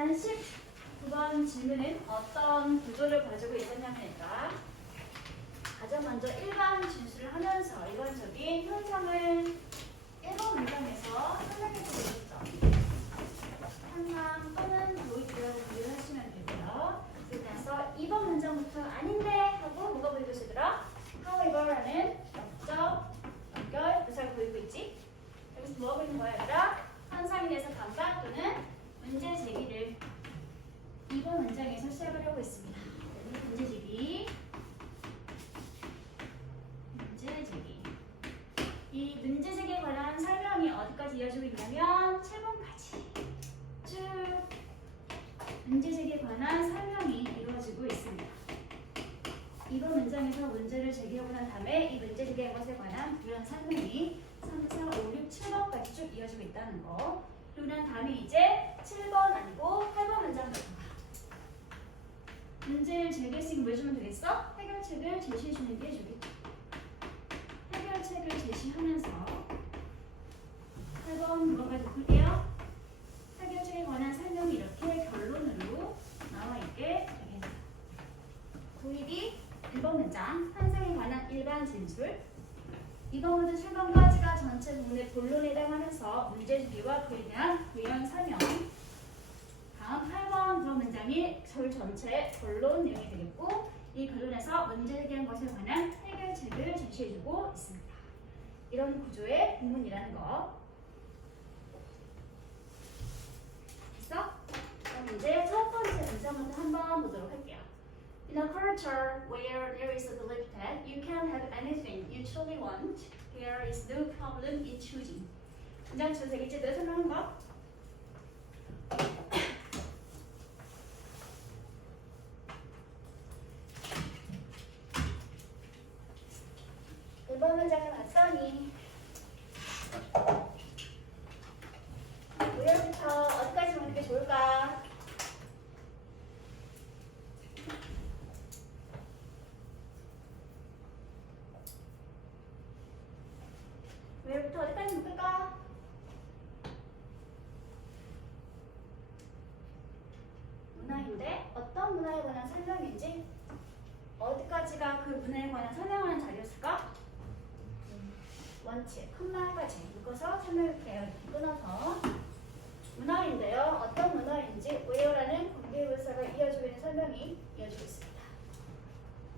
일단 19번 질문은 어떤 구조를 가지고 있었냐면요. 가장 먼저 일반 진술을 하면서 일반적인 현상을 1번 문장에서 설명해주고 있죠. 현상 또는 도입이라고 분류를 하시면 되고요. 그래서 2번 문장부터 아닌데 하고 뭐가 보이고 있으더라? however라는 역적, 연결, 부사가 보이고 있지? 여기서 뭐가 보이는 거야, 얘들아? 현상에 대해서 반박 또는 문제 제기를 2번 문장에서 시작을 하고 있습니다. 문제 제기. 이 문제 제기에 관한 설명이 어디까지 이어지고 있냐면 7번까지 쭉 문제 제기에 관한 설명이 이루어지고 있습니다. 이번 문장에서 문제를 제기하고 난 다음에 이 문제 제기한 것에 관한 부연 설명이 3, 4, 5, 6, 7번까지 쭉 이어지고 있다는 거. 그리고 난 다음에 이제 7번 아니고 8번 문장부터 문제를 제기했으니 뭐 해주면 되겠어? 해결책을 제시해주는 게 좋겠다. 해결책을 제시하면서 8번 물어봐도 볼게요. 해결책에 관한 설명이 이렇게 결론으로 나와 있게 되겠습니다. 도입이 1번 문장, 현상에 관한 일반 진술 2번부터 7번까지가 전체 부분의 본론에 해당하면서 문제주기와 그에 대한 부연 설명 다음 8번 그 문장이 절 전체의 본론 내용이 되겠고 이 결론에서 문제 제기한 것에 관한 해결책을 제시해주고 있습니다. 이런 구조의 구문이라는 거. 됐어? 그럼 이제 첫 번째 문장부터 한번 보도록 할게요. In a culture where there is a belief that you can have anything you truly want, there is no problem in choosing. 문장 두 개째 설명한 거. 이번 문장을 봤더니 우열부터 어디까지 보는 게 좋을까? 우열부터 어디까지 묶을까? 문화인데 어떤 문화에 관한 설명인지 어디까지가 그 문화에 관한 설명하는 자리였을까? 원칙, 컴마까지 묶어서 설명할게요. 끊어서 문화인데요. 어떤 문화인지 where라는 관계부사가 이어지고 있는 설명이 이어지고 있습니다.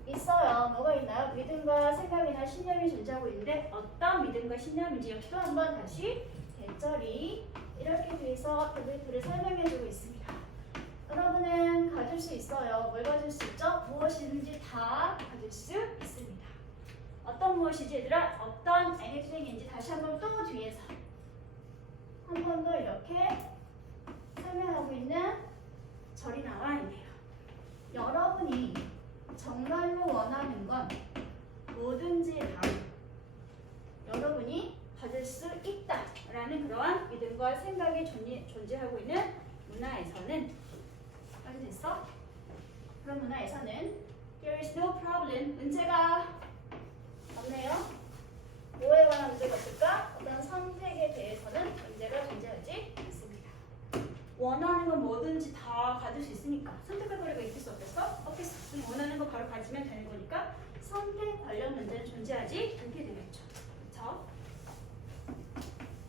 있어요. 뭐가 있나요? 믿음과 생각이나 신념이 존재하고 있는데 어떤 믿음과 신념인지 역시도 한번 다시 대절이 이렇게 돼서 베드리프를 설명해주고 있습니다. 여러분은 가질 수 있어요. 뭘 가질 수 있죠? 무엇이든지 다 가질 수 있습니다. 어떤 무엇이지 얘들아? 어떤 anything인지 다시 한번 또 뒤에서 한 번 더 이렇게 설명하고 있는 절이 나와 있네요. 여러분이 정말로 원하는 건 뭐든지 다 여러분이 받을 수 있다라는 그러한 믿음과 생각이 존재하고 있는 문화에서는 까지 됐어? 그런 문화에서는 there is no problem 문제가 없네요. 뭐에 관한 문제가 없을까? 어떤 선택에 대해서는 문제가 존재하지 않습니다. 원하는 건 뭐든지 다 가질 수 있으니까 선택할 거리가 있을 수 없겠어? 없겠어. 원하는 거 바로 가지면 되는 거니까 선택 관련 문제는 존재하지 않게 되겠죠. 그렇죠?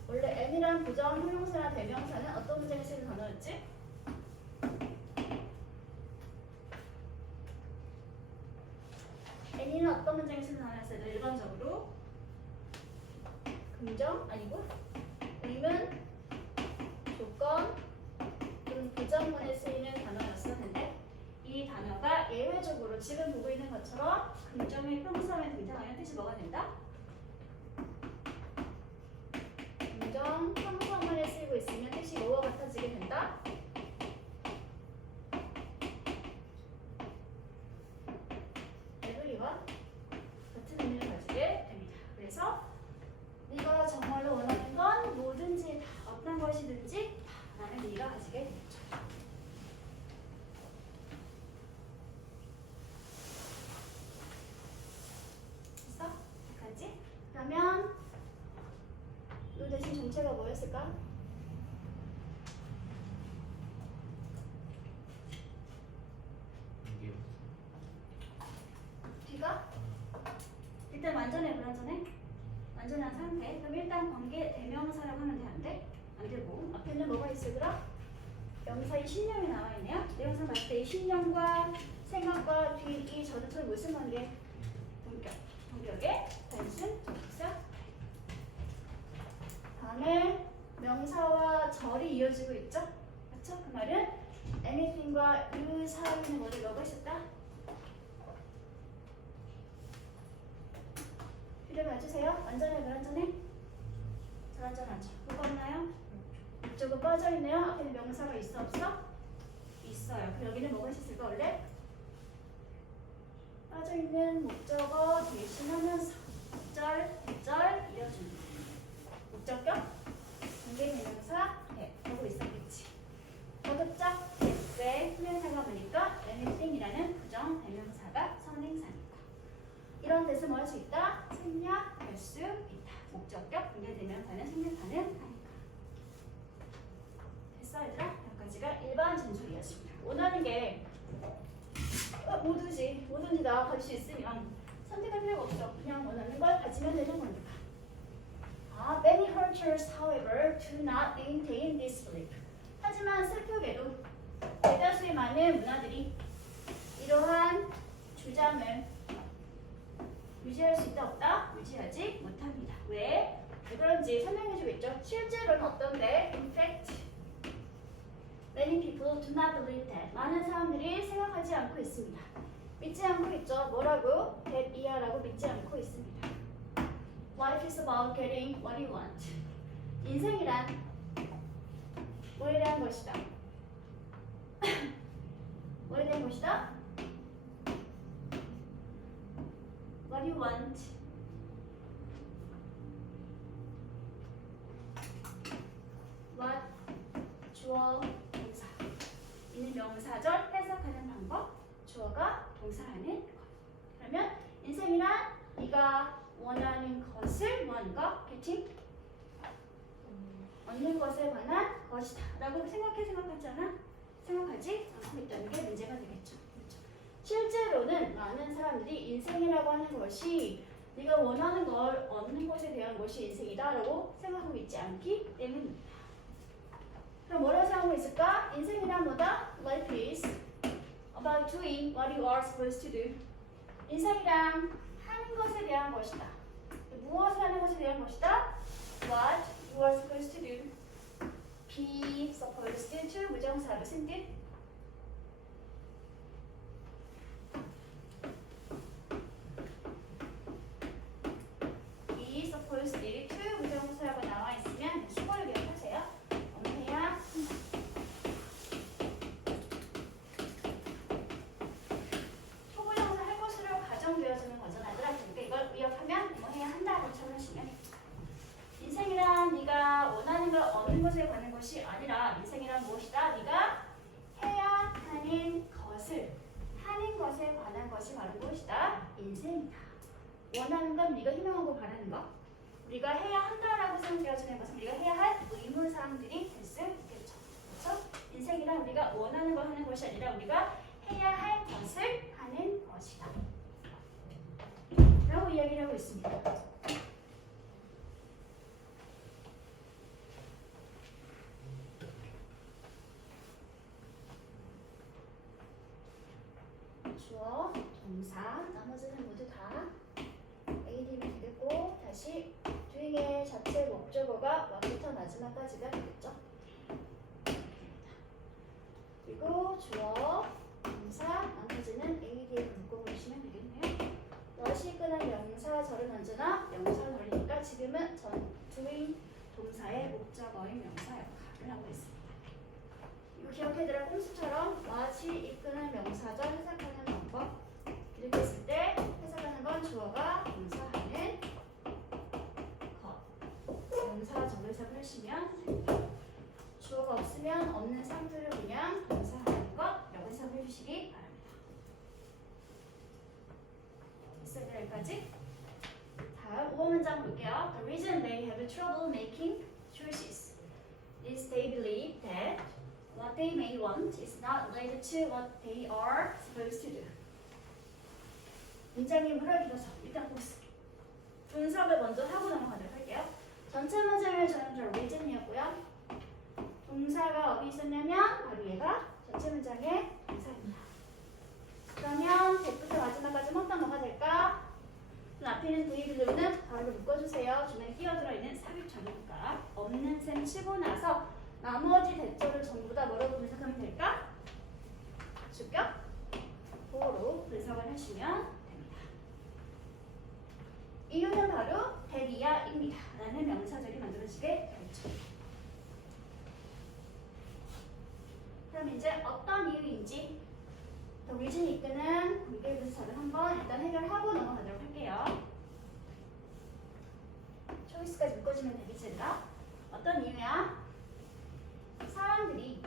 원래 N이란 부정 형용사나 대명사는 어떤 문장에 쓰는 단어였지? N이는 어떤 문장에 쓰는 단어였어요? 일반적으로 긍정 아니고 의문, 조건 또는 부정문에 쓰이는 단어였었는데 이 단어가 예외적으로 지금 보고 있는 것처럼 긍정의 평소에 등장하는 뜻이 뭐가 된다? 긍정 평소문에 쓰이고 있으면 뜻이 뭐와 같아지게 된다? 에브리와 같은 의미를 가지게 됩니다. 그래서 네가 정말로 원하는 건 뭐든지 다 어떤 것이든지 다 라는 의미가 가지게 되겠죠. 됐어? 여기까지? 그러면 이 대신 정체가 뭐였을까? 일단 완전해 불완전해? 완전한 상태. 그럼 일단 관계 대명사라고 하면 돼? 안 돼? 안 되고 앞에는 뭐가 있을 거라? 명사의 신령이 나와 있네요. 대명사 봤을 때 이 신령과 생각과 뒤이 저주처럼 무슨 관계? 동격. 동격의 단순 접속사. 다음에 명사와 절이 이어지고 있죠? 그렇죠? 그 말은 anything과 이 사이에는 뭐가 있었다? 뒤를 봐주세요. 완전해 불완전해? 불완전하죠. 뭐가 없나요? 이쪽은 빠져있네요. 앞에는 명사가 있어 없어? 있어요. 그럼 여기는 뭐가 있었을까 원래? 빠져있는 목적어 대신하면서 목절, 대절 이어주는 목적격, 관계대명사 네, 하고 있었겠지. 거듭적, 대세, 후면사가 보니까 anything이라는 부정 대명사가 선행사입니다. 이런 데서 뭐 할 수 있다? 생략할 수 있다. 목적격, 관계대명사는 생략하는 하니까. 됐어 얘들아? 여기까지가 일반 진술이었습니다. 원하는 게 모두지. 뭐든지 나 가질 수 있으면 선택할 필요가 없어. 그냥 원하는 걸 가지면 되는 거니까. Many cultures, however, do not maintain this belief. 하지만 슬프게도 대다수의 많은 문화들이 이러한 주장을 유지할 수 있다 없다? 유지하지 못합니다. 왜? 왜 그런지 설명해주고 있죠. 실제로는 어떤데? In fact, many people do not believe that. 많은 사람들이 생각하지 않고 있습니다. 믿지 않고 있죠. 뭐라고? That 이하라고 믿지 않고 있습니다. Life is about getting what you want. 인생이란 뭐에 대한 것이다? 뭐에 대한 것이다? What you want. What 주어 동사. 이는 명사절 해석하는 방법. 주어가 동사하는 것. 그러면 인생이란 네가 원하는 것을 뭐하는 거? getting 얻는 것에 관한 것이다 라고 생각하지 않아? 생각하지 않고 있다는 게 문제가 되겠죠. 그렇죠? 실제로는 많은 사람들이 인생이라고 하는 것이 네가 원하는 걸 얻는 것에 대한 것이 인생이다 라고 생각하고 있지 않기 때문입니다. 그럼 뭐라고 생각하고 있을까? 인생이란 뭐다? Life is about doing what you are supposed to do. 인생이란 하는 것에 대한 것이다. 무엇을 하는 것에 대한 것이다? What you are supposed to do. Be supposed to 무정사로 쓴 뜻. Be supposed to 무정사라고 나와 있으면 수고를 기억하세요. 엄해야 초보정사 할 것으로 가정되어지는 거잖아. 그러니까 이걸 의역하면 뭐 해야 한다고 쳐주시면 인생이란 네가 원하는 걸 얻는 것에 관한 것이 아니라 인생이란 무엇이다? 네가 해야 하는 것을 하는 것에 관한 것이 바로 무엇이다? 인생이다. 원하는 건 네가 희망하고 바라는 거. 우리가 해야 한다라고 생각되어지는 것은 우리가 해야 할 의무사항들이 될 수 있겠죠. 그렇죠? 인생이란 우리가 원하는 걸 하는 것이 아니라 우리가 해야 할 것을 하는 것이다. 라고 이야기를 하고 있습니다. 주어, 동사, 나머지는 모두 다 ADB 되겠고 다시 doing의 자체 목적어가 완부터 마지막까지가 되겠죠. 그리고 주어, 동사, 나머지는 AD에 묶어보시면 되겠네요. what이 이끄는 명사절은 언제나 명사절이니까 지금은 전 doing 동사의 목적어인 명사 역할을 하고 있습니다. 이거 기억해두라. 꼼수처럼 what이 이끄는 명사절 해석하는 방법. 이렇게 했을 때 해석하는 건 주어가 동사하는 것. 명사절로 해석을 하시면 됩니다. 주어가 없으면 없는 상태를 그냥 동사하는 것라고 해석을 해주시기 바랍니다. 됐어요? 여기까지? 다음 5번 문장 볼게요. The reason they have trouble making choices is they believe that what they may want is not related to what they are supposed to do. 문장의 물을 빌어서 일단 보스. 분석을 먼저 하고 넘어가도록 할게요. 전체 문장을 저는 저 reason이었고요. 동사가 어디 있었냐면 바로 얘가 전체 문장의 동사입니다. 그러면 100부터 마지막까지 어떤 뭐가 될까? 앞에 있는 V블루는 바로 묶어주세요. 중간에 끼어들어 있는 삽입절이니까 없는 셈 치고 나서 나머지 대절을 전부 다 뭐라고 분석하면 될까? 주격 보로 분석을 하시면 됩니다. 이유는 바로 대리야입니다. 라는 명사절이 만들어지게 되겠죠. 그럼 이제 어떤 이유인지 더 위진이 이끄는 공개 분석을 한번 일단 해결하고 넘어가도록 할게요. 초이스까지 묶어주면 되겠습니다. 어떤 이유야? 사람들이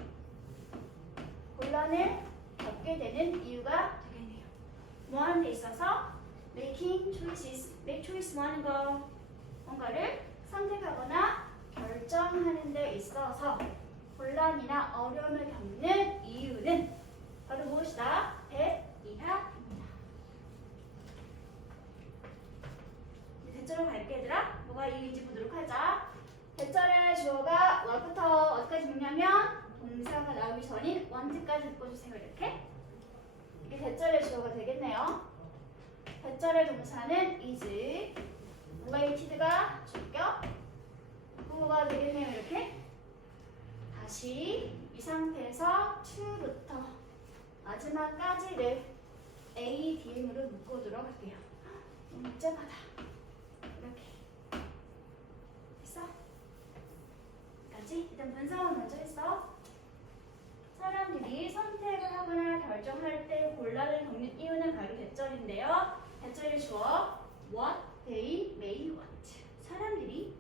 곤란을 겪게 되는 이유가 되겠네요. 뭐 하는 데 있어서 making choices, make choice 뭐 하는 거? 뭔가를 선택하거나 결정하는 데 있어서 곤란이나 어려움을 겪는 이유는 바로 무엇이다? 대이하입니다. 대절로 갈게 얘들아. 뭐가 이유인지 보도록 하자. 대절의 주어가 what부터 어디까지 묶냐면 동사가 나오기 전인 want까지 묶어주세요. 이렇게. 이게 대절의 주어가 되겠네요. 대절의 동사는 is, related가 주격, 부호가 되겠네요. 이렇게. 다시 이 상태에서 to부터 마지막까지를 ADM으로 묶어두도록 할게요. 너무 복잡하다. 이렇게 했어? 여기까지? 일단 분석은 먼저 했어. 사람들이 선택을 하거나 결정할 때 곤란을 겪는 이유는 바로 대절인데요. 대절의 주어 what they may want. 사람들이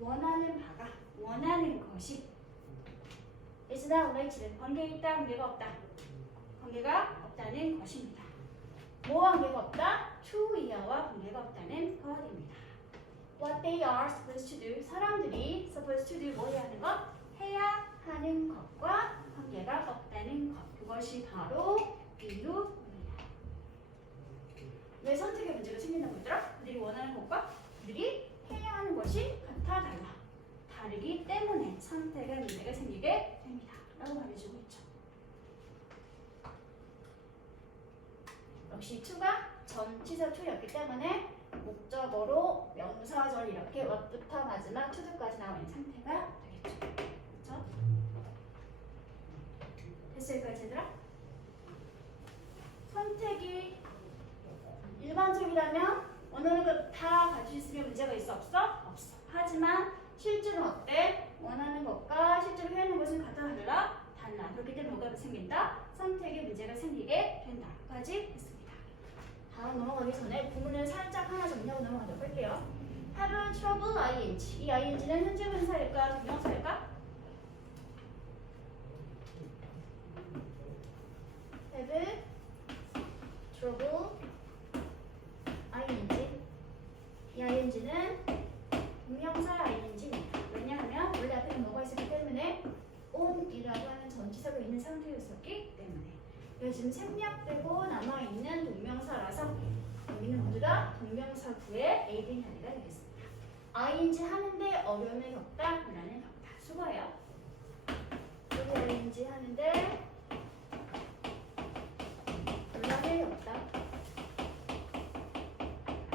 원하는 바가, 원하는 것이 is나 related, 관계 있다, 관계가 없다. 관계가 없다는 것입니다. 뭐와 관계가 없다? to이와 관계가 없다는 것입니다. What they are supposed to do, 사람들이 supposed to do 뭐 해야 하는 것? 해야 하는 것과 관계가 없다는 것. 그것이 바로 이유입니다. 왜 선택의 문제가 생긴다고 했더라? 그들이 원하는 것과 그들이 해야 하는 것이 같아 달라. 다르기 때문에 선택의 문제가 생기게 됩니다. 라고 말해주고 있죠. 역시 to가 전치사 to였기 때문에 목적어로 명사절 이렇게 what부터 마지막 to도까지 나와 있는 상태가 되겠죠. 그렇죠? 됐어 여기까지 얘들아? 선택이 일반적이라면 원하는 것 다 가지고 있으면 문제가 있어 없어? 없어. 하지만 실제로 어때? 원하는 것과 실제로 해야 하는 것은 같아 달라? 달라. 그렇기 때문에 뭐가 생긴다? 선택에 문제가 생기게 된다. 까지 했습니다. 다음 넘어가기 전에 구문을 살짝 하나 정리하고 넘어가도록 할게요. have trouble ing. 이 ing는 현재 분사일까? 동명사일까? have trouble ing. 이 ing는 동명사 ing입니다. 왜냐하면 원래 앞에는 뭐가 있었기 때문에 on이라고 하는 전치사가 있는 상태였었기 때문에 이거 지금 생략되고 남아있는 동명사라서 여기는 모두 다 동명사 구의 AD 단위가 되겠습니다. ing 하는데 어려움을 겪다, 곤란을 겪다. 수고해요. 여기 ing 하는데 곤란을 겪다,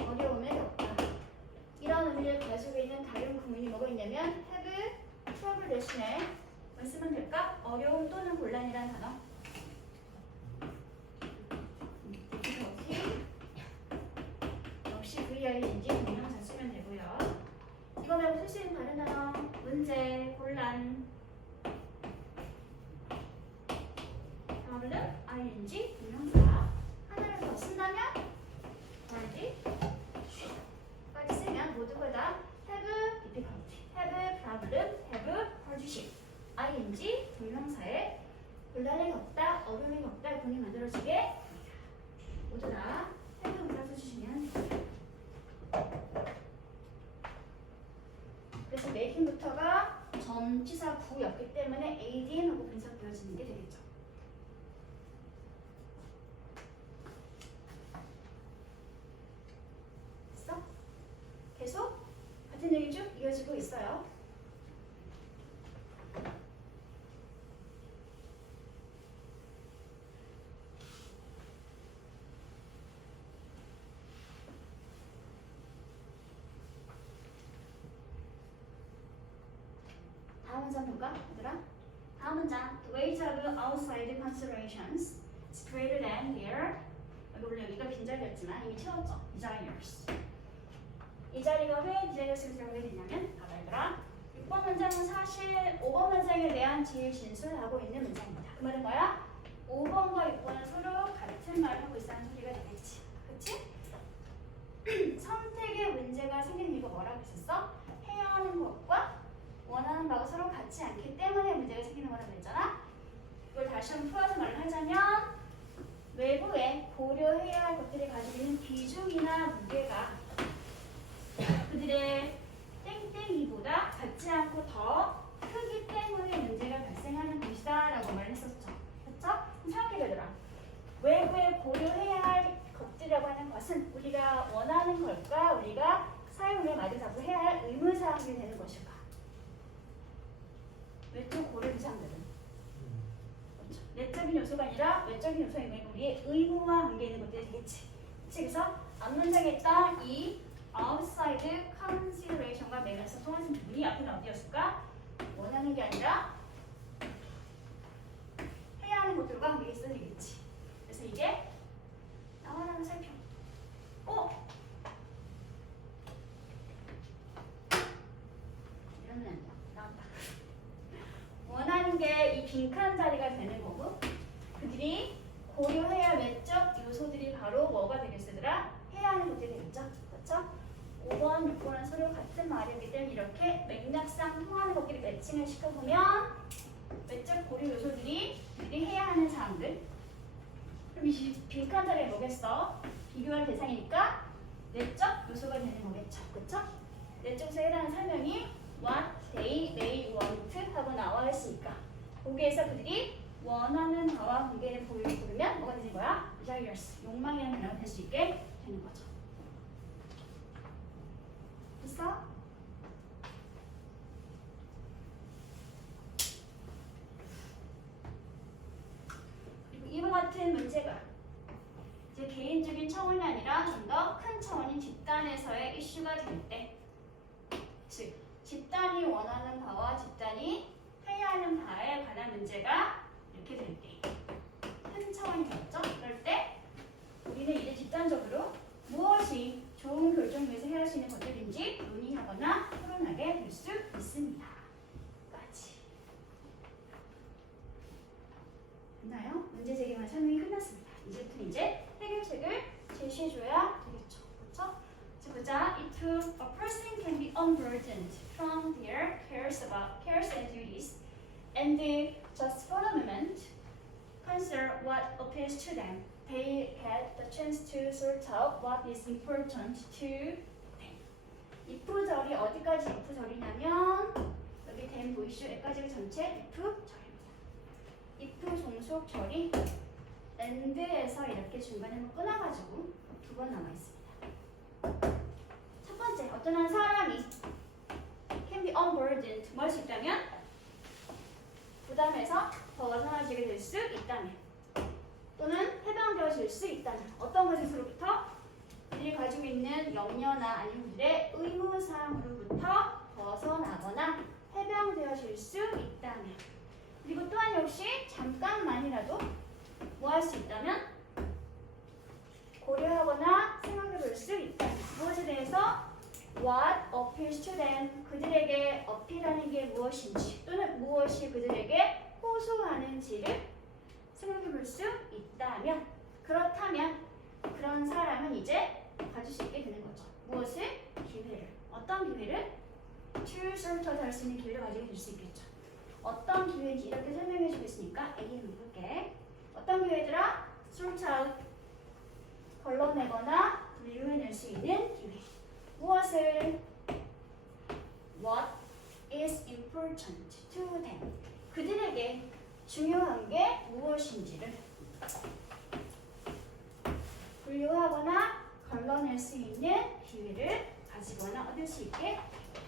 어려움을 겪다. 이런 의미를 가지고 있는 다른 구문이 뭐가 있냐면 have, trouble 대신에 뭐 쓰면 될까? 어려움 또는 곤란이라는 단어. 역시 VING 동명사 쓰면 되고요. 이거 말고 쓸 수 있는 다른 단어. 문제, 곤란. 다음은 ING 동명사. 하나를 더 쓴다면 뭐지? 까지 쓰면 모두가 다 have difficulty, have problem, have hardship. ING 동명사에 곤란을 겪다, 어려움을 겪다 분이 만들어지게 됩니다. 모두 다 have 동사 써주시면 됩니다. 그래서 making부터가 전치사 구였기 때문에 ADM하고 분석되어지는 게 되겠죠. 됐어? 있어요. 다음 문장 볼까, 얘들아? 다음 문장. The weight of outside considerations is greater than their. 원래 여기가 빈자리였지만 이미 채웠죠. desires. 이 자리가 왜 des이라고 해야 되냐면, 봐봐 얘들아. 6번 문장은 사실 5번 문장에 대한 뒤를 진술하고 있는 문장입니다. 그 말은 뭐야? 5번과 6번은 서로 같은 말을 하고 있다는 소리가 되겠지. 그치? 선택의 문제가 생기는 이유가 뭐라고 했었어? 해야 하는 것과 원하는 바가 서로 같지 않기 때문에 문제가 생기는 거라고 했잖아. 이걸 다시 한번 풀어서 말을 하자면, 외부에 고려해야 할 것들이 가지고 있는 비중이나 무게가 그들의 땡땡이보다 같지 않고 더 크기 때문에 문제가 발생하는 것이다 라고 말했었죠. 그렇죠? 생각해보더라. 외부에 고려해야 할 것들이라고 하는 것은 우리가 원하는 걸까, 우리가 사용에 맞춰서 해야 할 의무사항이 되는 것일까? 외적 고려 대상들은 그렇죠. 내적인 요소가 아니라 외적인 요소인 우리의 의무와 관계 있는 것들이 되겠지. 그래서 앞문장에 있던 이 outside consideration과 매너에서 통하는 부분이 앞에는 어디였을까? 원하는 게 아니라 해야 하는 것들과 관계 있어야 되겠지. 그래서 이제 나와라 한번 살펴. 이러면 안 돼. 나왔다. 원하는 게 이 빈칸 자리가 되는 거고, 그들이 고려해야 할 외적 요소들이 바로 뭐가 되겠으더라? 해야 하는 것들이 되겠죠. 그렇죠? 5번, 6번은 서로 같은 말이기 때문에 이렇게 맥락상 통하는 것끼리 매칭을 시켜보면 외적 고려 요소들이 그들이 해야 하는 사항들. 그럼 이 빈칸 자리에 뭐겠어? 비교할 대상이니까 내적 요소가 되는 거겠죠. 그렇죠? 내적 요소에 대한 설명이 what they may want 하고 나와 있으니까 거기에서 그들이 원하는 바와 관계를 부르면 뭐가 되는 거야? desires, 욕망이라는 단어가 될 수 있게 되는 거죠. 됐어? 그리고 이와 같은 문제가 이제 개인적인 차원이 아니라 좀 더 큰 차원인 집단에서의 이슈가 될 때, 즉 집단이 원하는 바와 집단이 해야 하는 바에 관한 문제가 이렇게 될 때, 큰 차원이겠죠? 그럴 때 우리는 이제 집단적으로 무엇이 좋은 결정을 위해서 해야 할 수 있는 것들인지 논의하거나 토론하게 될 수 있습니다. 까지. 됐나요? 문제 제기만 설명이 끝났습니다. 이제부터 이제 해결책을 제시해줘야 되겠죠. 그렇죠? 자, 보자. If a person can be unburdened from their cares and duties, and just for a moment consider what appeals to them, they had the chance to sort out what is important to them. if절이 어디까지 if절이냐면 여기 them 보이시죠? 여기까지가 전체 if절입니다. if 종속절이 and에서 이렇게 중간에 한번 끊어가지고 두 번 남아 있습니다. 첫 번째, 어떤 한 사람이 can be unburdened, 뭘 수 있다면 부담에서 더 벗어나지게 될 수 있다면, 또는 해방되어질 수 있다면, 어떤 것에서부터 그들이 가지고 있는 염려나 아니면 그들의 의무사항으로부터 벗어나거나 해방되어질 수 있다면, 그리고 또한 역시 잠깐만이라도 뭐 할 수 있다면 고려하거나 생각해 볼 수 있다면, 무엇에 대해서 what appeals to them, 그들에게 어필하는 게 무엇인지 또는 무엇이 그들에게 호소하는지를 생각해 볼 수 있다면, 그렇다면 그런 사람은 이제 가질 수 있게 되는 거죠. 무엇을? 기회를. 어떤 기회를? to sort out 할 수 있는 기회를 가지게 될 수 있겠죠. 어떤 기회인지 이렇게 설명해 주고 있으니까 A를 볼게. 어떤 기회들아? sort out, 걸러내거나 분류해낼 수 있는 기회. 무엇을? What is important to them, 그들에게 중요한 게 무엇인지를 분류하거나 걸러낼 수 있는 기회를 가지거나 얻을 수 있게 됩니다.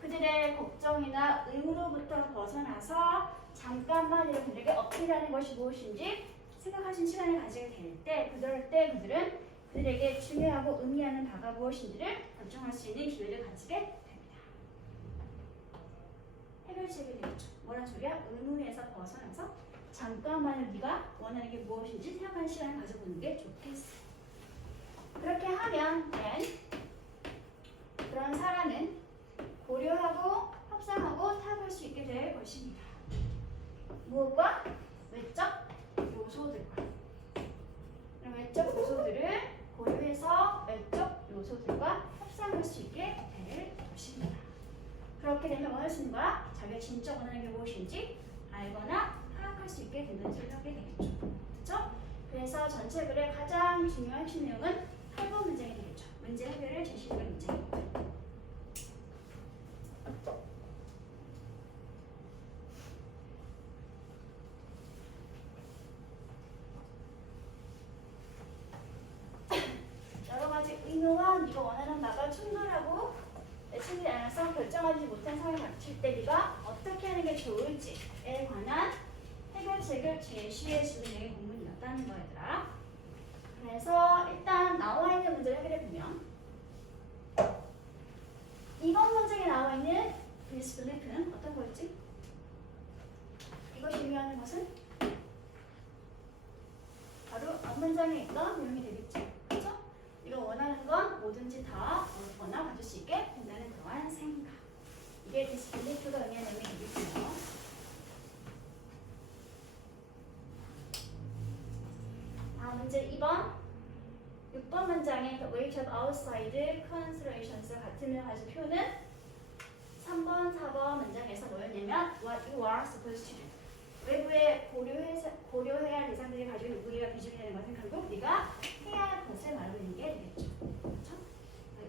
그들의 걱정이나 의무로부터 벗어나서 잠깐만 여러분들에게 어필하는 것이 무엇인지 생각하신 시간을 가지게 될 때, 그럴 때 그들은 그들에게 중요하고 의미하는 바가 무엇인지를 결정할 수 있는 기회를 가지게 됩니다. 해결책이 되겠죠. 뭐란 소리야? 의무에서 벗어나서 잠깐만 네가 원하는 게 무엇인지 생각하는 시간을 가져보는 게 좋겠어. 그렇게 하면 그런 사람은 고려하고 협상하고 타협할 수 있게 될 것입니다. 무엇과? 외적 요소들과. 외적 요소들을 고려해서 외적 요소들과 협상할 수 있게 될 것입니다. 그렇게 되면 원할 수 있는 거야? 자기가 진짜 원하는 게 무엇인지 알거나 파악할 수 있게 된다는 소리를 하게 되겠죠. 그렇죠? 그래서 전체 글의 가장 중요한 핵심 내용은 8번 문장이 되겠죠. 문제 해결을 제시하는 문제입니다. 여러 가지 의무와 네가 원하는 바가 충돌하고 충돌이 않아서 결정하지 못한 상황이 닥칠 때 네가 어떻게 하는 게 좋을지에 관한 해결책을 제시해주는 내용의 본문이었다는 거야, 얘들아. 그래서 일단 나와 있는 문제를 해결해 보면 이번 문제에 나와 있는 disbelief는 어떤 거였지? 이것이 의미하는 것은 바로 앞문장에 있던 내용이 되겠지. 그렇죠? 네가 원하는 건 뭐든지 다 얻거나 가질 수 있게 된다는 그러한 생각. 이게 disbelief가 의미하는 내용이 되겠고요. 문제 2번 6번 문장의 the weight of outside considerations 같은 내용 가진 표현은 3번, 4번 문장에서 뭐였냐면 what you are supposed to do. 외부에 고려해야 할 대상들이 가지고 있는 의의가 비중이 되는 것은 결국 네가 해야 할 것을 말하고 있는 게 되겠죠. 그렇죠?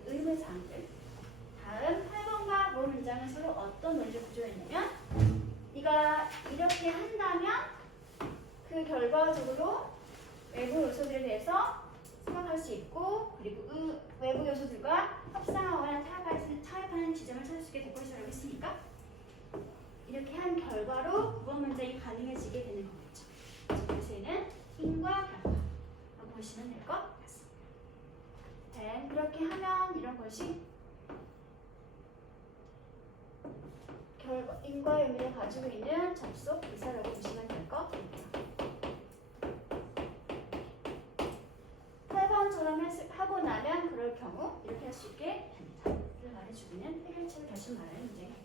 의무사항들. 다음 8번과 9번 문장은 서로 어떤 논리를 구조했냐면 네가 이렇게 한다면 그 결과적으로 외부 요소들에 대해서 생각할 수 있고 그리고 외부 요소들과 협상하거나 타협하는 지점을 찾을 수 있게 될 것이라고 했으니까 이렇게 한 결과로 9번 문장이 가능해지게 되는 거겠죠. 그래서 얘는 인과 결과라고 보시면 될 것 같습니다. 네, 그렇게 하면 이런 것이 인과의 의미를 가지고 있는 접속 의사라고 보시면 될 것 같습니다. 8번처럼 하고 나면 그럴 경우 이렇게 할 수 있게 됩니다. 이를 말해주고 있는 해결책을 다시 말하는 문제입니다.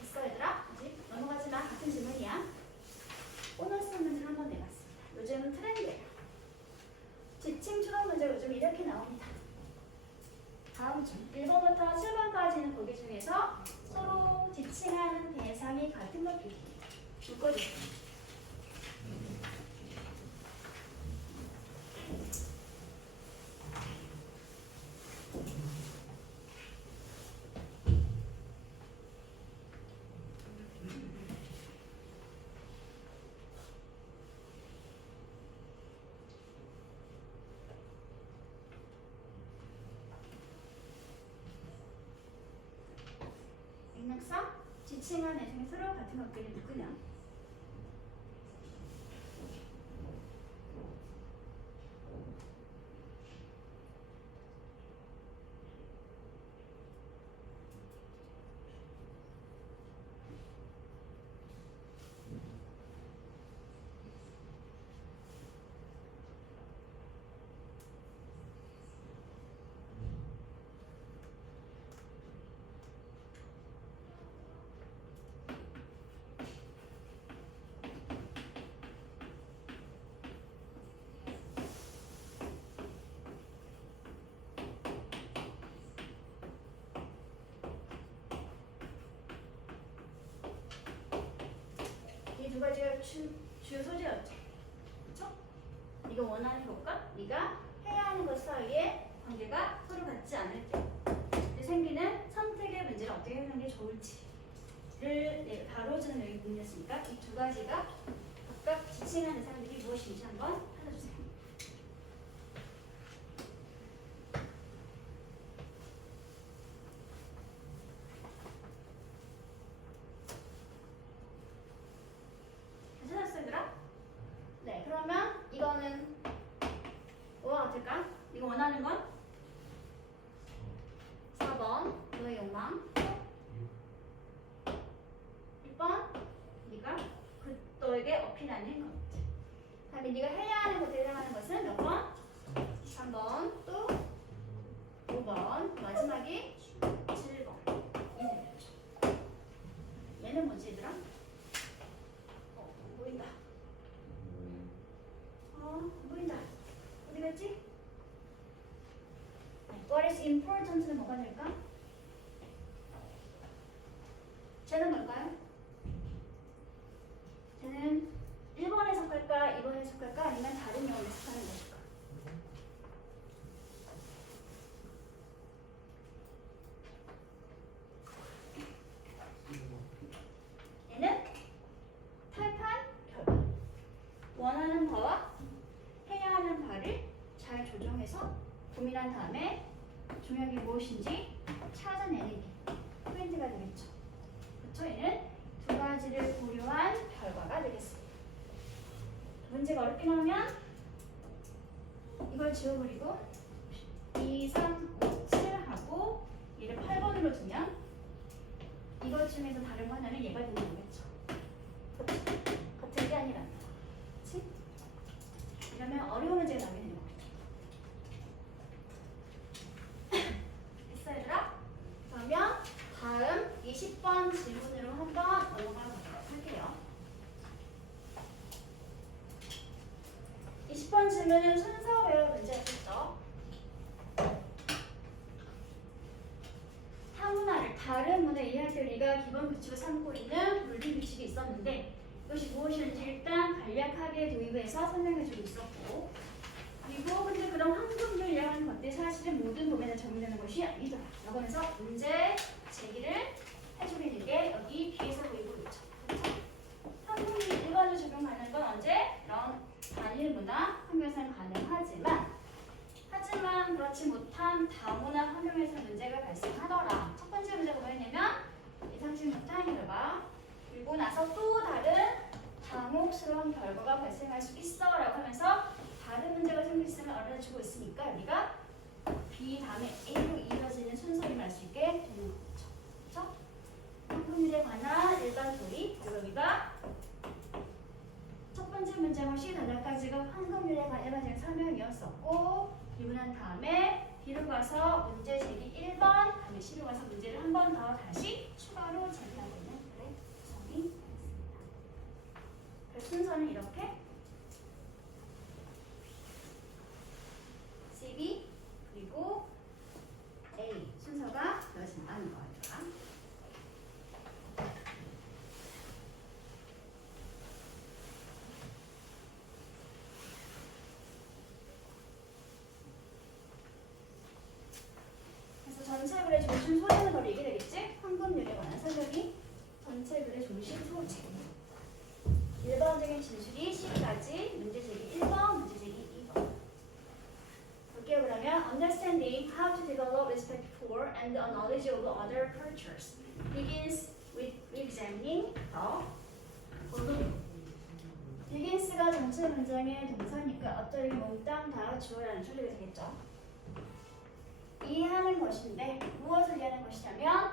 됐어 얘들아? 아직 넘어가지 마. 같은 질문이야. 보너스 문제를 한번 내봤습니다. 요즘 트렌드예요. 지침 추론 문제가 요즘 이렇게 나옵니다. 다음 중 1번부터 7번까지는 보기 중에서 서로 지칭하는 대상이 같은 것 보기. 묶어주세요. 맥락상 지칭한 대상이 서로 같은 것끼리 묶으면 이 두 가지가 주요 소재였죠. 그렇죠? 네가 원하는 것과 네가 해야 하는 것 사이에 관계가 서로 같지 않을 때 생기는 선택의 문제를 어떻게 해결하는 게 좋을지를 다뤄주는 내용이 문제였으니까 이 두 가지가 각각 지칭하는 사람들이 무엇인지 한번 찾아주세요. 어필하는 것. 다음에 네가 해야 하는 것에 해당하는 것은 몇 번? 3번, 또 5번, 마지막이 7번. 얘는 뭐지 얘들아? 보인다. 보인다. 어디 갔지? What is important는 뭐가 될까? 쟤는 뭘까요? 쟤는 1번에 속할까? 2번에 속할까? 아니면 다른 영어에 속하는 것일까? 얘는 탈판 결과. 원하는 바와 해야 하는 바를 잘 조정해서 고민한 다음에 중요한 게 무엇인지 찾아내는 게 포인트가 되겠죠. 그렇죠? 얘는 두 가지를 고려한 결과가 되겠습니다. 문제가 어렵게 나오면 이걸 지워버리고 2, 3, 5, 7 하고 얘를 8번으로 두면 이것 중에서 다른 거 하나는 얘가 되는 거겠죠. 같은 게 아니라. 그렇지? 이러면 어려운 문제가 나오게 되는 거겠죠. 됐어 얘들아? 그러면 다음 20번 질문으로 한번 넘어가 보도록 할게요. 20번 질문은 순서 외워 문제였죠. 타문화를 다른 문화 이해할 때 우리가 기본 규칙을 삼고 있는 분리 규칙이 있었는데 이것이 무엇이었는지 일단 간략하게 도입해서 설명해주고 있었고, 그리고 근데 그런 황금률이라는 것들 사실은 모든 도면에 적용되는 것이 아니더라 라고 하면서 문제 제기를 해주고 있는 게 여기 뒤에서 보이고 있죠. 황금률 일반으로 적용 가능한 건 언제? 그런 단일 문화 환경에서는 가능하지만 그렇지 못한 다문화 환경에서 문제가 발생하더라. 첫 번째 문제가 뭐였냐면 예상치 못한 결과, 그리고 나서 또 다른 당혹스러운 결과가 발생할 수 있어 라고 하면서 다른 문제가 생길 수 있으면 알려주고 있으니까 여기가 B 다음에 A로 이어지는 순서를 알 수 있게 되는 거죠. 그렇죠? 황금률에 관한 일반 도입, 그리고 여기가 첫 번째 문제것이 단락까지가 황금률에 관한 일반적인 설명이었었고, 그리고 난 다음에 뒤로 가서 문제 제기 1번, 다음에 C로 가서 문제를 한 번 더 다시 추가로 제기하고 있는 그런 구성이 되겠습니다. 그 순서는 이렇게 C, B, 그리고 A 순서가 되어진다는 거예요. 전체 글의 중심 소재는 바로 이게 되겠지? 황금률에 관한 설명이 전체 글의 중심 소재. 일반적인 진술이 C까지, 문제 제기 1번, 문제 제기 2번. 볼게요. 그러면 understanding how to develop respect for and a knowledge of other cultures begins with examining the begins가 전체 문장의 동사니까 앞자리 몽땅 다 주어라는 처리가 되겠죠. 이해하는 것인데 무엇을 이해하는 것이냐면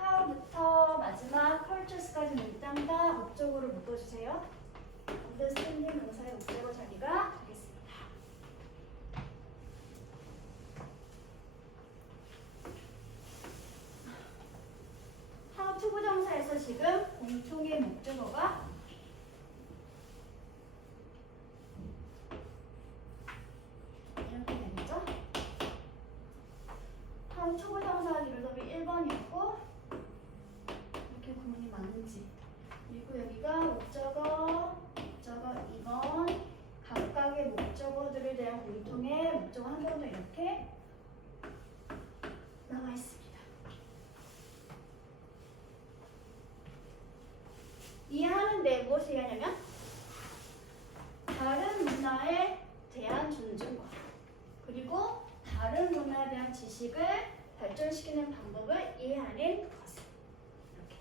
how부터 마지막 cultures까지 몽땅 다 목적어로 묶어주세요. understanding 동사의 목적어 자리가 되겠습니다. how to 부정사에서 지금 공통의 목적어가 이렇게 되겠죠? how 초보정사 기록법이 1번이었고 이렇게 구문이 많은지, 그리고 여기가 목적어 2번, 각각의 목적어들에 대한 공통의 목적어 한 번도 이렇게 나와 있습니다. 이해하는데 무엇을 이해하냐면 다른 문화에 대한 존중과 그리고 다른 문화에 대한 지식을 발전시키는 방법을 이해하는 것을, 이렇게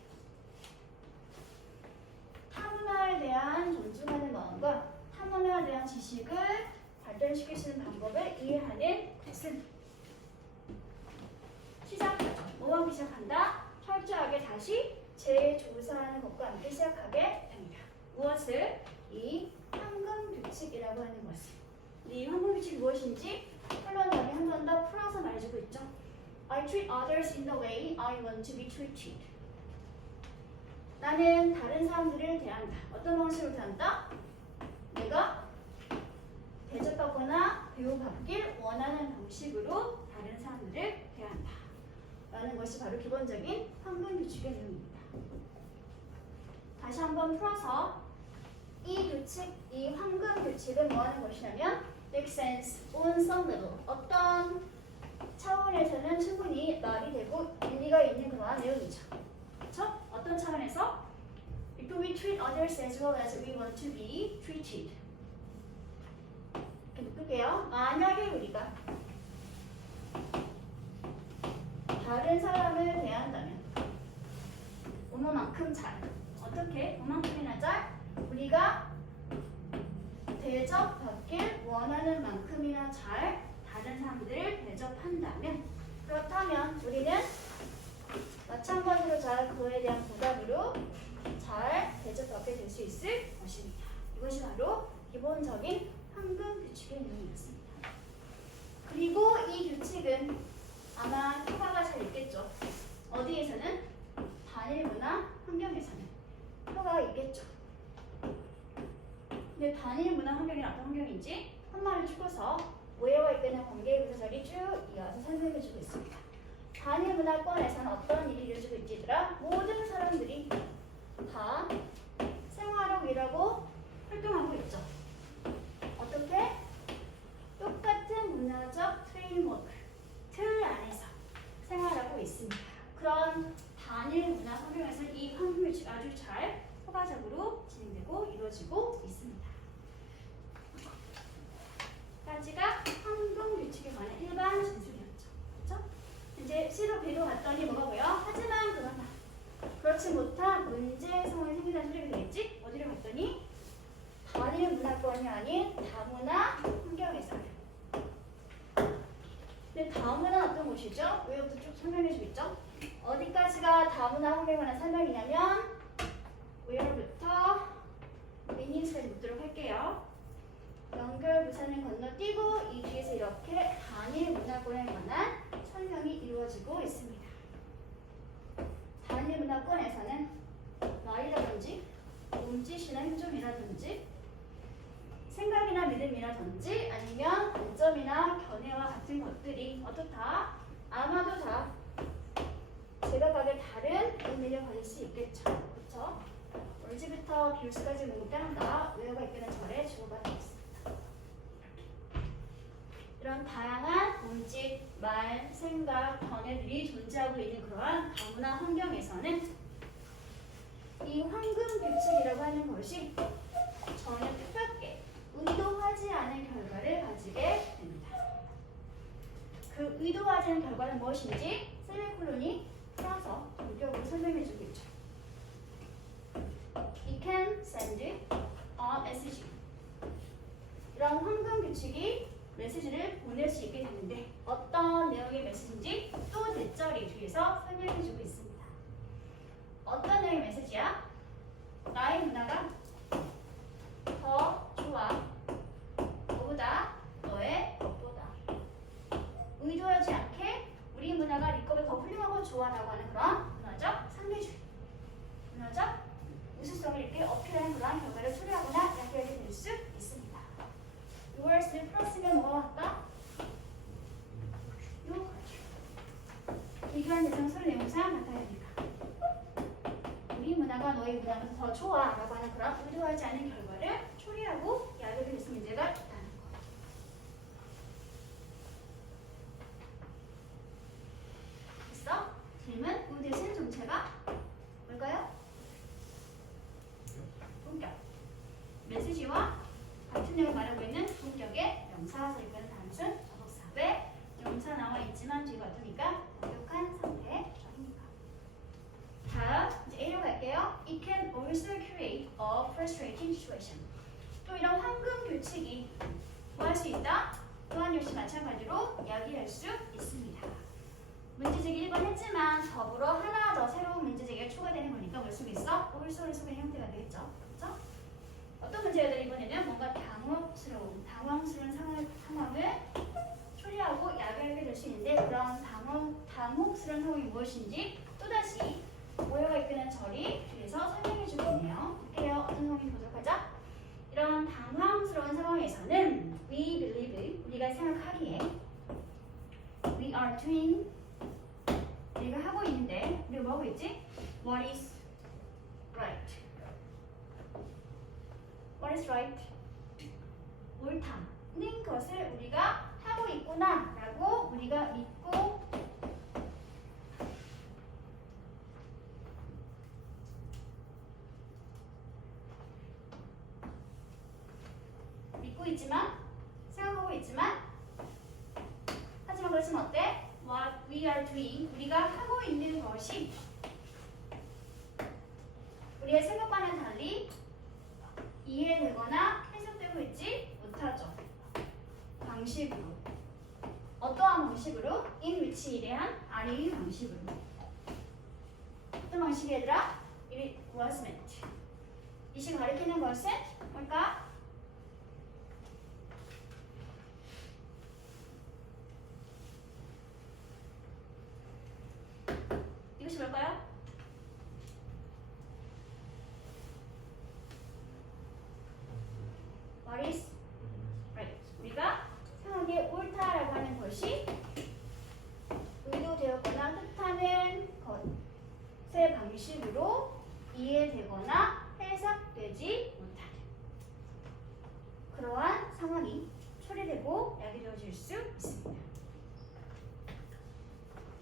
타문화에 대한 존중하는 마음과 타문화에 대한 지식을 발전시킬 수 있는 방법을 이해하는 것은 시작하죠. 뭐하고 시작한다? 철저하게 다시 재조사하는 것과 함께 시작하게 무엇을? 이 황금 규칙이라고 하는 것을. 이 황금 규칙이 무엇인지 설명 다음에 한 번 더 풀어서 말해주고 있죠. I treat others in the way I want to be treated. 나는 다른 사람들을 대한다. 어떤 방식으로 대한다? 내가 대접받거나 대우받길 원하는 방식으로 다른 사람들을 대한다. 라는 것이 바로 기본적인 황금 규칙의 내용입니다. 다시 한번 풀어서 이 규칙, 이 황금 규칙은 뭐 하는 것이냐면 make sense on some level. 어떤 차원에서는 충분히 말이 되고 일리가 있는 그러한 내용이죠. 그렇죠? 어떤 차원에서? If we treat others as well as we want to be treated. 이렇게 묶을게요. 만약에 우리가 다른 사람을 대한다면 얼마만큼 잘, 어떻게, 얼마만큼이나 잘 우리가 대접받길 원하는 만큼이나 잘 다른 사람들을 대접한다면, 그렇다면 우리는 마찬가지로 잘 그에 대한 보답으로 잘 대접받게 될 수 있을 것입니다. 이것이 바로 기본적인 황금 규칙의 내용이었습니다. 그리고 이 규칙은 아마 효과가 잘 있겠죠. 어디에서는? 단일 문화 환경에서는 효과가 있겠죠. 근데 단일 문화 환경이 어떤 환경인지 한 말을 줄여서 오해와 이끄는 관계의 구조설이 쭉 이어서 설명해주고 있습니다. 단일 문화권에서는 어떤 일이 이루어지고 있지더라? 모든 사람들이 다 생활을 위하고 활동하고 있죠. 어떻게? 똑같은 문화적 프레임워크, 틀 안에서 생활하고 있습니다. 그런 단일 문화 환경에서 이 황금 규칙이 아주 잘 효과적으로 진행되고 이루어지고 있습니다. 까지가 황금 규칙에 관한 일반 진술이었죠. 그렇죠? 이제 C로 B로 갔더니 뭐가고요? 하지만 그러나 그렇지 못한 문제성이 생긴다는 소리가 되겠지? 어디로 갔더니 단일 문화권이 아닌 다문화 환경에서요. 근데 다문화는 어떤 곳이죠? 외부터 쭉 설명해주고 있죠? 어디까지가 다문화 환경에 관한 설명이냐면 where부터 meanings까지 묻도록 할게요. 연결 부사는 건너뛰고 이 뒤에서 이렇게 단일 문화권에 관한 설명이 이루어지고 있습니다. 단일 문화권에서는 말이라든지 몸짓이나 행동이라든지 생각이나 믿음이라든지 아니면 관점이나 견해와 같은 것들이 어떻다? 아마도 다 제각각의 다른 의미를 가질 수 있겠죠. 그렇죠? 월지부터 비울수까지 문장과 외어가 이끄는 절의 주어가 되겠습니다. 이런 다양한 몸짓, 말, 생각, 견해들이 존재하고 있는 그러한 다문화 환경에서는 이 황금 규칙이라고 하는 것이 전혀 뜻밖의 의도하지 않은 결과를 가지게 됩니다. 그 의도하지 않은 결과는 무엇인지 세미콜론이 풀어서 본격으로 설명해주고 있죠. It can send a message. 이런 황금 규칙이 메시지를 보낼 수 있게 되는데 어떤 내용의 메시지인지 또 대절이 뒤에서 설명해주고 있습니다. 어떤 내용의 메시지야? 나의 문화가 더 좋아. 너보다 너의 것보다. 의도하지 않게 우리 문화가 네 것보다 더 훌륭하고 좋아라고 하는 그런 문화적 상대주의, 문화적 우수성을 이렇게 어필하는 그러한 결과를 초래하거나 약하게 될 수 있습니다. URS를 풀었으면 뭐가 왔다? 요 비교한 대상 소리 내용상 나타냅니다. 우리 문화가 너희 문화보다 더 좋아라고 하는 그런 의도하지 않은 결과를 초래하고 야기하게 될 수 있는 문제가 있다는 거. 됐어? 질문? 그 대신 정체가 뭘까요? 본격. 메시지와 같은 내용을 말하고 있는 본격의 명사에서 이끄는 단순 접속사. 왜? 명사 나와 있지만 뒤가 어떠니까 완벽한 상태입니다. 다음 이제 A로 갈게요. It can also create a frustrating situation. 또 이런 황금 규칙이 뭐 할 수 있다? 또한 역시 마찬가지로 이야기할 수 있습니다. 문제제기 1번 했지만 더불어 하나 더 새로운 문제제기가 추가되는 거니까 뭘 쓰고 있어? also를 쓰는 형태가 되겠죠. 그렇죠? 어떤 문제가 이번에는 뭔가 당황스러운 상황을 처리하고 야기하게 될 수 있는데 그런 당혹스러운 상황이 무엇인지 또다시 모여가 이끄는 절이 뒤에서 설명해 주고 있네요. 볼게요. 어떤 상황인지 보도록 하자. 이런 당황스러운 상황에서는 we believe, 우리가 생각하기에 we are doing, 우리가 하고 있는데 우리가 뭐 하고 있지? What is right? What is right? 옳다는 것을 우리가 하고 있구나 라고 우리가 믿고 있지만 생각하고 있지만 하지만 그렇지만 어때? What we are doing, 우리가 하고 있는 것이 우리의 생각과는 달리 이해되거나 해석되고 있지 못하죠. 방식으로. 어떠한 방식으로? in which에 대한 아래의 방식으로. 어떤 방식이 얘들아? It was meant. 이시 가리키는 것은 뭘까? 이것이 뭘까요? What is right? 우리가 생각에 옳다라고 하는 것이 의도되었거나 뜻하는 것의 방식으로 이해되거나 해석되지 못하는 그러한 상황이 처리되고 야기되어질 수 있습니다.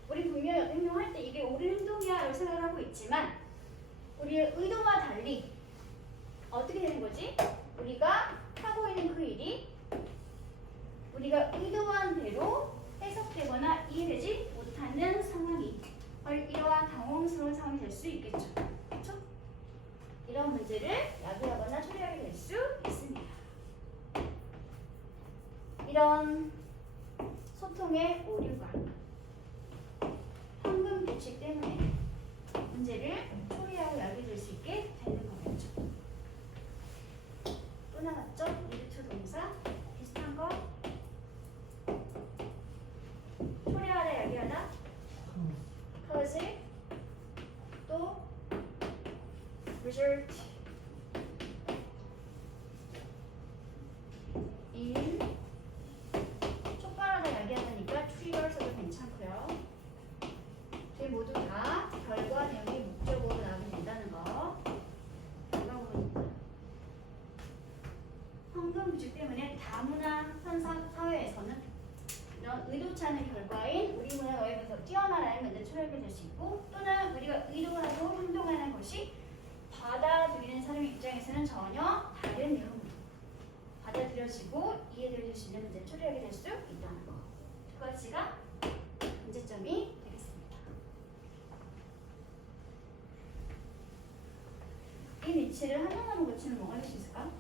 우리 분명히 어떤 행동을 할 때 이게 옳은 행동이야 라고 생각을 하고 있지만 우리의 의도와 달리 어떻게 되는 거지? 우리가 하고 있는 그 일이 우리가 의도한 대로 해석되거나 이해되지 못하는 상황이 바로 이러한 당황스러운 상황이 될 수 있겠죠. 그렇죠? 이런 문제를 야기하거나 처리하게 될 수 있습니다. 이런 소통의 오류가 황금 규칙 때문에 문제를 처리하고 야기될 수 있게 되는 거겠죠. 또 나왔죠? 리드2 동사 비슷한 거 처리하다 야기하다 cause 또 result in 촉발하다 야기하다니까 trigger 써도 괜찮고요. 이 모두 다 결과 내용이 목적으로 나오게 된다는 거 결과물입니다. 황금 규칙 때문에 다문화 현상 사회에서는 이런 의도치 않은 결과인 우리 문화가 여기서 뛰어나라는 문제 초래하게 될 수 있고 또는 우리가 의도하고 행동하는 것이 받아들이는 사람 입장에서는 전혀 다른 내용으로 받아들여지고 이해될 수 있는 문제를 초래하게 될 수 있다는 거. 두 가지가 문제점이 되겠습니다. 이 위치를 하나하나 고치면 뭐가 될 수 있을까?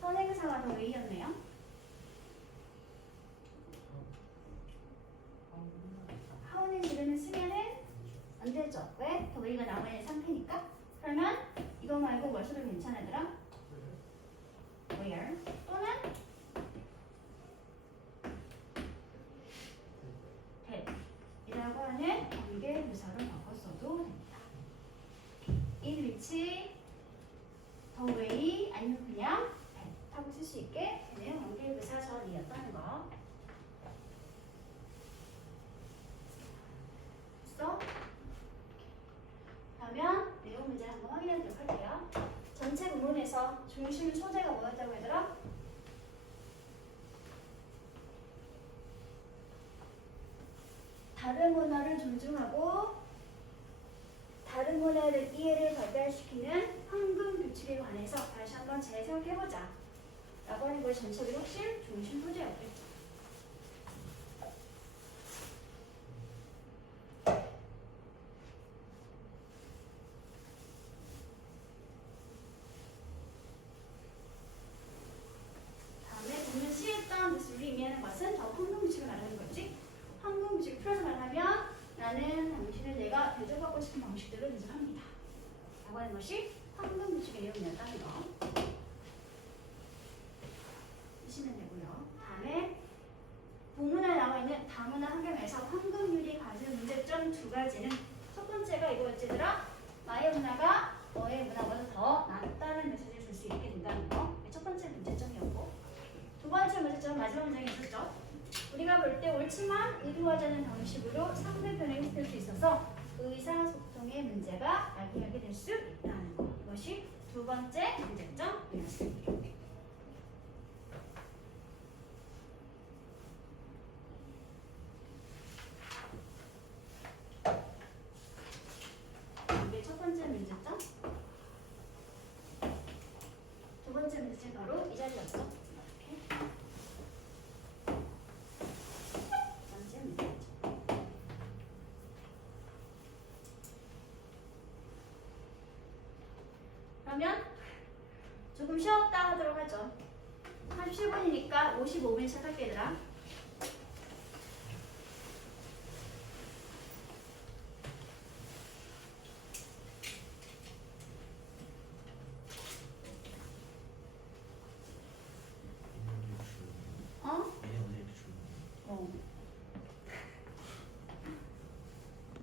선행사가 더 웨이였네요. 하원의 지르는 쓰면은 안 되죠. 왜? 더 웨이가 나와 있는 상태니까. 그러면 이거 말고 뭘 써도 괜찮으더라? where 또는 that 이라고 하는 관계부사로 바꿨어도 됩니다. in which, the way 아니면 그냥 that 하고 쓸 수 있게 되는 관계부사절이었다는 거. 됐어? 그러면 내용 문제를 한번 확인하도록 할게요. 전체 부문에서 중심 소재가 뭐였다고 얘들아? 다른 문화를 존중하고 다른 문화를 이해를 발달시키는 황금 규칙에 관해서 다시 한번 재생각해보자 라고 하는 것이 전체적으로 혹시 중심 소재였겠죠. 다음에 보면 시했던 뜻을 의미하는 것은 더 황금 규칙을 말하는 거지. 황금 규칙을 풀어서 말하면 나는 당신을 내가 대접받고 싶은 방식대로 대접합니다 라고 하는 나가는 것이 황금 규칙의 내용이었다는 거 보시면 되고요. 다음에 본문에 나와 있는 다문화 환경에서 황금률이 가진 문제점 두 가지는 첫 번째가 이거였지더라. 나의 문화가 너의 문화보다 더 낫다는 메시지를 줄 수 있게 된다는 거. 이게 첫 번째 문제점이었고, 두 번째 문제점은 마지막 문장에 있었죠. 우리가 볼 때 옳지만 의도하지 않은 방식으로 상대편에게 휘둘 수 있어서 의사소통의 문제가 야기하게 될 수 있다는 거. 이것이 두 번째 문제점이었습니다. 이게 첫 번째 문제점. 두 번째 문제점 바로 이 자리였죠. 이렇게. 두 번째 문제점. 그러면 조금 쉬었다 하도록 하죠. 한 10분이니까 55분 시작할게 얘들아.